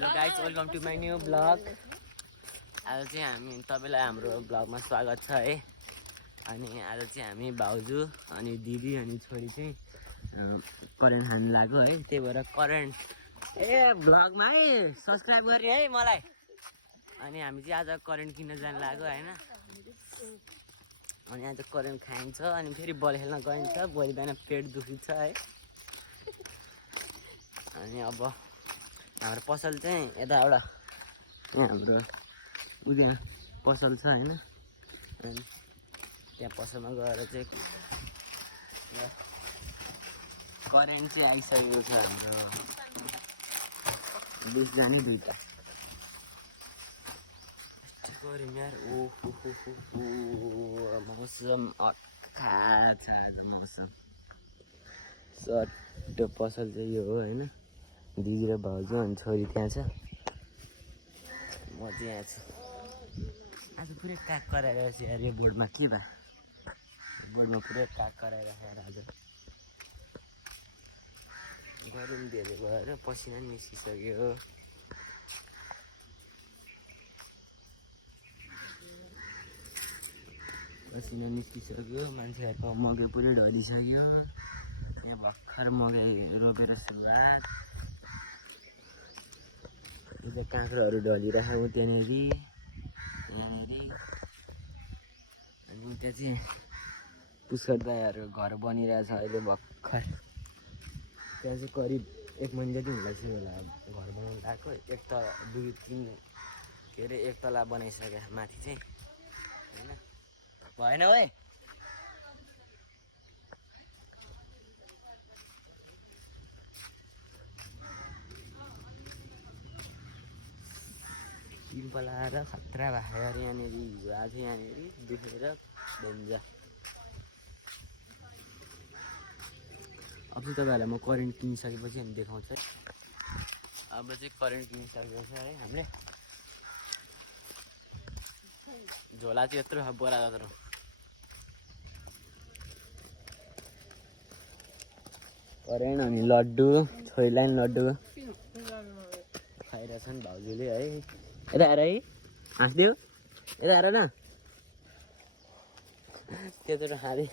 Hello guys welcome to my new blog. आज चाहिँ हामी तपाईँलाई हाम्रो ब्लगमा स्वागत छ है। अनि आज चाहिँ हामी भाउजू अनि दिदी अनि छोरी चाहिँ करेन्ट खानु लाग्यो है। त्यही भएर करेन्ट ब्लगमा है सब्सक्राइब गरे है मलाई। अनि हामी चाहिँ आज करेन्ट किन्न जानु लाग्यो होइन। अनि आज करेन्ट खाइन्छ अनि फेरि बल खेल्न गइन्छ। भोलि बिहान पेट दुखी छ है। अनि अब हाम्रो पसल चाहिँ यता एउटा यहाँ हाम्रो उद्या पसल छ होइन। अनि त्यहाँ पसलमा गएर चाहिँ करेन्ट चाहिँ आइसकेको छ हाम्रो 20 जाने दुईटा करेन्ट यार। ओहो मौसम अक्खा छ आज मौसम। सर्ट पसल चाहिँ यो हो होइन। दिदी र भाउजू अनि छोरी त्यहाँ छ, म चाहिँ यहाँ छु। आज पुरै काग कराइरहेको छु यार यो बोर्डमा। के भए बोर्डमा पुरै काग कराइरहेको आज। गरम धेरै भएर पसिना पनि निस्किसक्यो। पसिना निस्किसक्यो। मान्छेहरूको मकै पुरै ढलिसक्यो। यहाँ भर्खर मकै रोपेर सुरुवात। यो चाहिँ काँक्रोहरू ढलिरहेको त्यहाँनिर यहाँनिर। अनि त्यहाँ चाहिँ पुष्कर दाईहरू घर बनिरहेछ अहिले भर्खर। त्यहाँ चाहिँ करिब 1 महिना जति हुन लाग्छ होला घर बनाउनु आएको। एक त 2-3 के अरे एक तला बनाइसक्यो माथि चाहिँ होइन। भएन है पिम्पल आएर खतरा भएर यहाँनिर हिजो आज यहाँनिर देखेर भन्छ। अब चाहिँ तपाईँहरूलाई म करेन्ट किनिसकेपछि हामी देखाउँछ। अब चाहिँ करेन्ट किनिसकेको छ है हामीले। झोला चाहिँ यत्रो बोरा जत्रो। करेन्ट अनि लड्डु छोरीलाई पनि लड्डु खाइरहेछन् भाउजूले है। यता आएर है हाँस्दियो। यता आएर न त्यत्रो खाँदै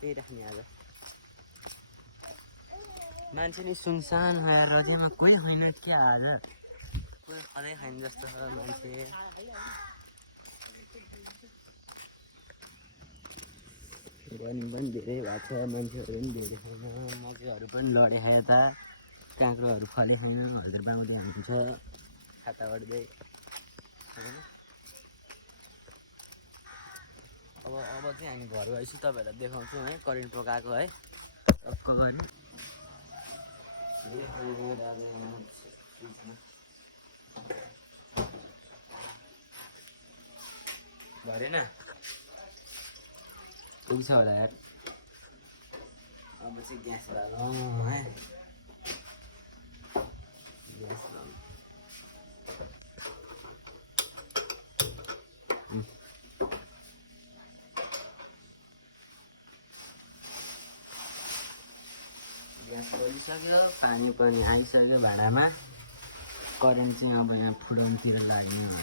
त्यही राख्ने आज। मान्छे नि सुनसान भएर रजेमा कोही होइन क्या आज। कोही सधैँ खाइन जस्तो छ मान्छे। रनिङ पनि धेरै भएको छ मान्छेहरू पनि धेरै छैन। मकैहरू पनि लडे खायो यता। काँक्रोहरू फले छैन। हल्दर बाँड्दै हान्छ खाता बढ्दै होइन। अब चाहिँ हामी घर गएपछि तपाईँहरूलाई देखाउँछौँ है करेन्ट पकाएको है टक्क गरी। भरेन पुग्छ होला यार। अब चाहिँ ग्यास बालौँ है। ग्यास बालौँ ग्यास बलिसक्यो। पानी पनि आइसक्यो भाँडामा। करेन्ट चाहिँ अब यहाँ फुटाउनुतिर लागिरहेको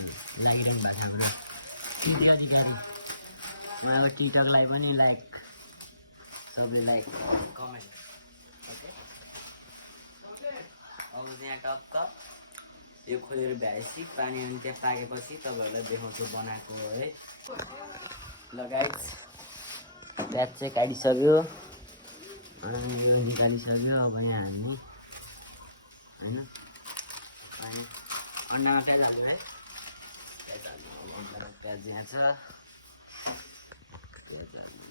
भएको छ हाम्रो दिदी अधिकारी। उहाँको टिकटकलाई पनि लाइक सबले लाइक कमेन्ट। अब यहाँ टक्क यो खोलेर भ्याएपछि पानी अनि त्यहाँ पाकेपछि तपाईँहरूलाई देखाउँछु बनाएको है। ल गाइस प्याज चाहिँ काटिसक्यो अनि यो निकालिसक्यो। अब यहाँ हाल्नु होइन। अनि अन्डामा प्याज हाल्नु है। प्याज हाल्नु अन्डामा प्याज यहाँ छ। प्याज हाल्नु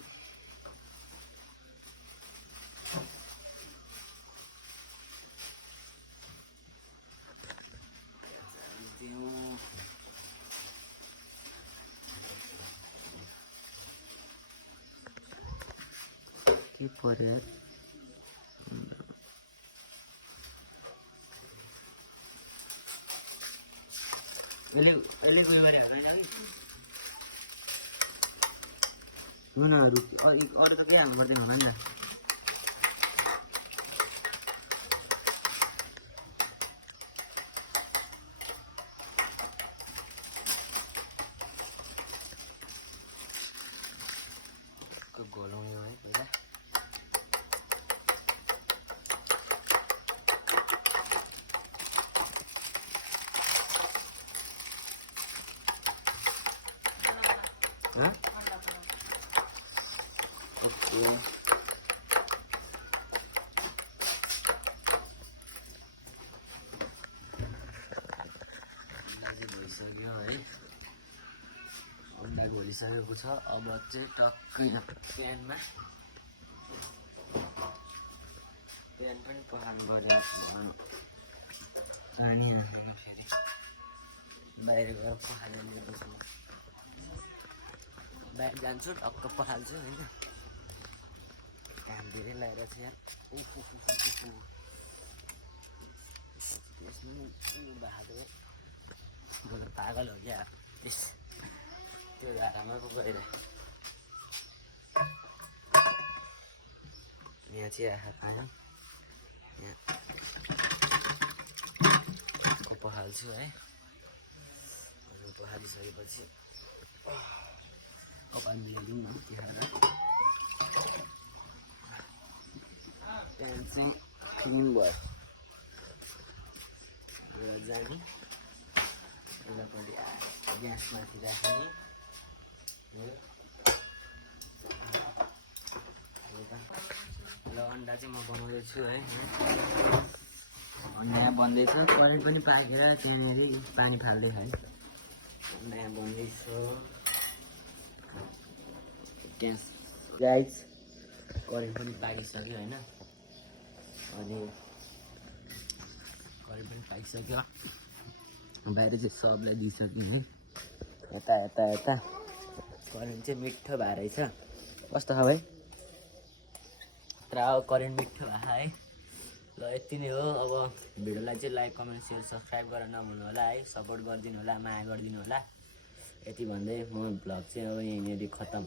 के पर्यो यसले गयो गरे होइन कि नुनहरू अरू त के हाल्नु पर्दैन होला नि त। हालिसकेको छ। अब चाहिँ टक्कै प्यानमा प्यान पनि पखाल्नु पर्यो। पानी हालेर फेरि बाहिर गएर पखालेर ल्याएको छु। बाहिर जान्छु टक्क पखाल्छु होइन। काम धेरै लगाएर छ यार। बहादुर बोला पागल हो क्या यस त्यो धारामा पो गएर यहाँ चाहिँ आँखा खायो। यहाँ पखाल्छु है। अनि पखालिसकेपछि कपाल मिलाइदिउँ न तिहारमा। प्यान चाहिँ क्लिन भयो। एउटा जाने एउटा ग्यासमाथि राख्ने। ल अन्डा चाहिँ म बनाउँदैछु है। अन्डा यहाँ बन्दैछ। करेन्ट पनि पाकेर त्यहाँनिर पानी फाल्दै है। अन्डा यहाँ बन्दैछ। ग्यास गाइस करेन्ट पनि पाकिसक्यो होइन। अनि करेन्ट पनि पाकिसक्यो। बाहिर चाहिँ सबलाई दिइसक्यो है। यता यता यता करेन्ट चाहिँ मिठो भएर रहेछ। कस्तो छ भाइ? तर करेन्ट मिठो भए है। ल यति नै हो। अब भिडियोलाई चाहिँ लाइक कमेन्ट सेयर सब्सक्राइब गरेर नभुल्नु होला है। सपोर्ट गरिदिनु होला, माया गरिदिनु होला। यति भन्दै म भ्लग चाहिँ अब यहीँनिर खतम।